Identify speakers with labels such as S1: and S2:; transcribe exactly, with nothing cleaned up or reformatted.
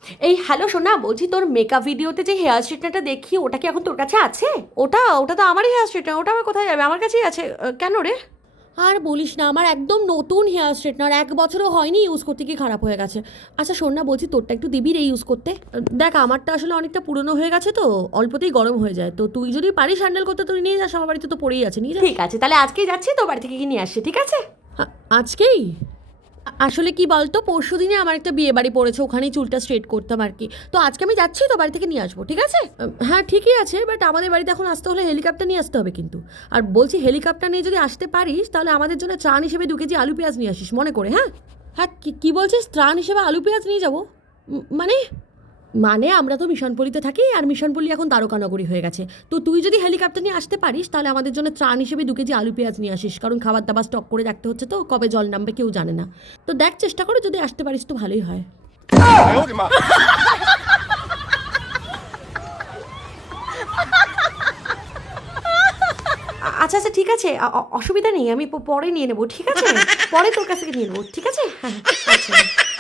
S1: এই হ্যালো সোনা, বলছি তোর মেকআপ ভিডিওতে যে হেয়ার স্ট্রেটনারটা দেখি ওটা কি এখন তোর কাছে আছে?
S2: ওটা ওটা তো আমারই হেয়ার স্ট্রেটনার, ওটা আমার কোথায় যাবে, আমার কাছেই আছে। আহ, কেন রে?
S1: আর বলিস না, আমার একদম নতুন হেয়ার স্ট্রেটনার, এক বছরও হয়নি ইউজ করতে, কি খারাপ হয়ে গেছে। আচ্ছা শোন না, বলছি তোরটা একটু দিবি রে ইউজ করতে। দেখ আমারটা আসলে অনেকটা পুরনো হয়ে গেছে তো, অল্পতেই গরম হয়ে যায়, তো তুই যদি পারিস হ্যান্ডেল করতে তুই নিয়ে যাস, আমার বাড়িতে তো পড়েই আছে, নিয়ে যা।
S2: ঠিক আছে, তাহলে আজকেই যাচ্ছি, তোর বাড়ি থেকে কি নিয়ে আসছি, ঠিক আছে?
S1: আ- আজকেই? আ- আসলে কি বলতো, পরশু দিনে আমার একটা বিয়ে বাড়ি পড়েছে, ওখানেই চুলটা স্ট্রেট করতাম আর কি। তো আজকে আমি যাচ্ছি, তো বাড়ি থেকে নিয়ে আসবো, ঠিক আছে? উম, হ্যাঁ ঠিকই আছে, বাট আমাদের বাড়িতে এখন আসতে হলে হেলিকপ্টার নিয়ে আসতে হবে কিন্তু। আর বলছি হেলিকপ্টার নিয়ে যদি আসতে পারিস তাহলে আমাদের জন্য ত্রাণ হিসেবে দু কেজি আলু পেঁয়াজ নিয়ে আসিস মনে করে, হ্যাঁ? হ্যাঁ কি কি বলছিস, ত্রাণ হিসেবে আলু পেঁয়াজ নিয়ে যাবো? উম, মানে মানে আমরা তো মিশনপল্লিতে থাকি, আর মিশনপল্লি এখন দ্বারকানগরী হয়ে গেছে। তো তুই যদি হেলিকপ্টার নিয়ে আসতে পারিস তাহলে আমাদের জন্য ত্রাণ হিসেবে দু কেজি আলু পেঁয়াজ নিয়ে আসিস, কারণ খাবার দাবার স্টক করে রাখতে হচ্ছে, তো কবে জল নামবে কেউ জানে না। তো দেখ চেষ্টা করে যদি আসতে পারিস তো ভালোই হয়।
S2: আ- আচ্ছা আচ্ছা, ঠিক আছে, অ- অ- অসুবিধা নেই, আমি প- পরে নিয়ে নেবো, ঠিক আছে? পরে তোর কাছ থেকে নিয়ে নেবো, ঠিক আছে? হ্যাঁ হ্যাঁ, আচ্ছা।